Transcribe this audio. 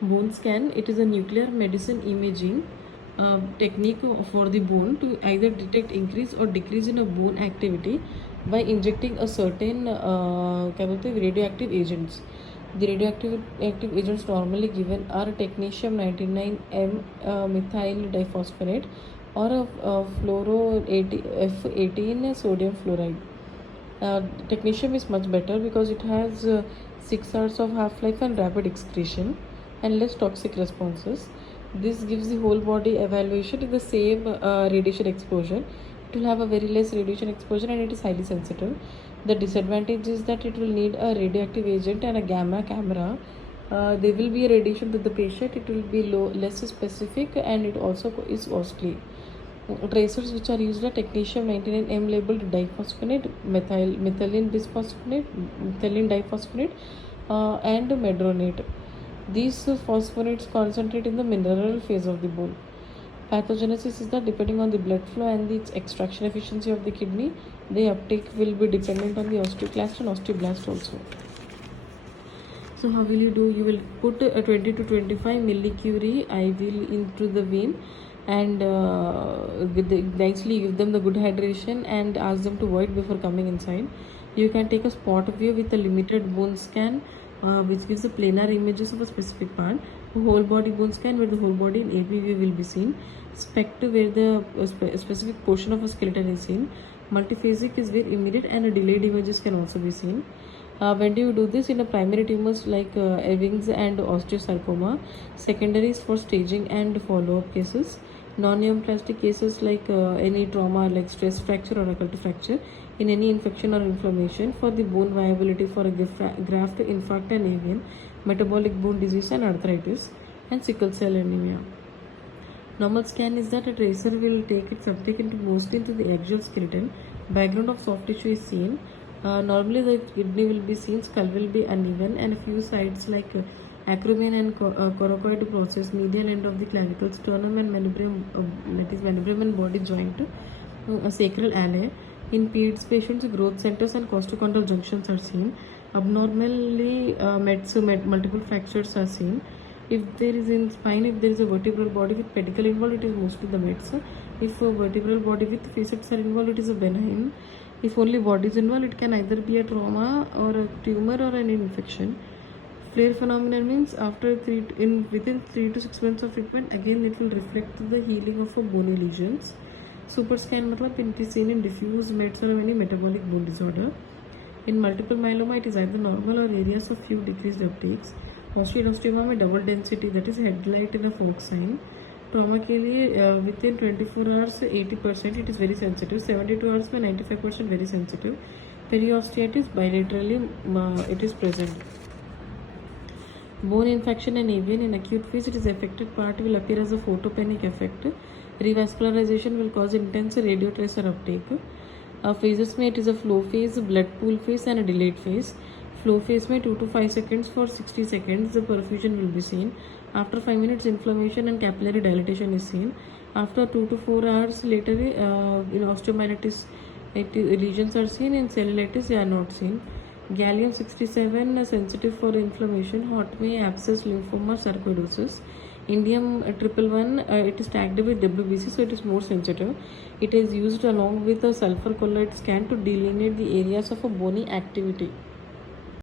Bone scan, it is a nuclear medicine imaging technique for the bone to either detect increase or decrease in a bone activity by injecting a certain radioactive agents. The radioactive agents normally given are technetium 99M methyl diphosphonate or a fluoro F18 sodium fluoride. Technetium is much better because it has 6 hours of half-life and rapid excretion and less toxic responses. This gives the whole body evaluation in the same radiation exposure. It will have a very less radiation exposure and it is highly sensitive. The disadvantage is that it will need a radioactive agent and a gamma camera. There will be a radiation to the patient. It will be less specific, and it also is costly. Tracers which are used are technetium 99M labeled diphosphonate, methylene bisphosphonate, methylene diphosphonate, and medronate. These phosphonates concentrate in the mineral phase of the bone. Pathogenesis is that depending on the blood flow and the extraction efficiency of the kidney, the uptake will be dependent on the osteoclast and osteoblast also. So how will you do? You will put a 20 to 25 millicurie IV into the vein and nicely give them the good hydration and ask them to void before coming inside. You can take a spot view with a limited bone scan which gives the planar images of a specific part. A whole body bone scan where the whole body in AB view will be seen. SPECT where the specific portion of a skeleton is seen. Multiphasic is where immediate and delayed images can also be seen. When do you do this? In a primary tumors like Ewing's and osteosarcoma. Secondaries for staging and follow-up cases. Non-neoplastic cases like any trauma like stress fracture or occult fracture. In any infection or inflammation. For the bone viability for a graft, infarct and avian. Metabolic bone disease and arthritis. And sickle cell anemia. Normal scan is that a tracer will take its uptake into mostly into the axial skeleton. Background of soft tissue is seen. Normally the kidney will be seen, skull will be uneven, and a few sides like acromion and coracoid process, medial end of the clavicle, sternum and manubrium, that is manubrium and body joint, sacral alae. In PEDS patients, growth centers and costochondral junctions are seen. Abnormally, multiple fractures are seen. If there is in spine, if there is a vertebral body with pedicle involved, it is mostly the METs. If a vertebral body with facets are involved, it is a benign. If only body is involved, it can either be a trauma or a tumor or an infection. Flare phenomenon means after within 3 to 6 months of treatment, again it will reflect the healing of a bony lesions. Super scan matlab it is seen in diffuse METs or any metabolic bone disorder. In multiple myeloma, it is either normal or areas of few decreased uptakes. Osteoblastoma में double density, that is headlight in a fork sign. Trauma के लिए within 24 hours 80% it is very sensitive, 72 hours में 95% very sensitive. Periosteoitis bilaterally it is present. Bone infection and avian in acute phase, it is affected part will appear as a photopenic effect. Revascularization will cause intense radiotracer uptake. Phases में it is a flow phase, blood pool phase and a delayed phase. Flow phase में 2 to 5 seconds for 60 seconds the perfusion will be seen. After 5 minutes inflammation and capillary dilatation is seen. After 2 to 4 hours later in osteomyelitis lesions are seen. In cellulitis they are not seen. Gallium 67 sensitive for inflammation. Hot में abscess, lymphoma, sarcoidosis. Indium 111 it is tagged with WBC, so it is more sensitive. It is used along with a sulfur colloid scan to delineate the areas of a bony activity.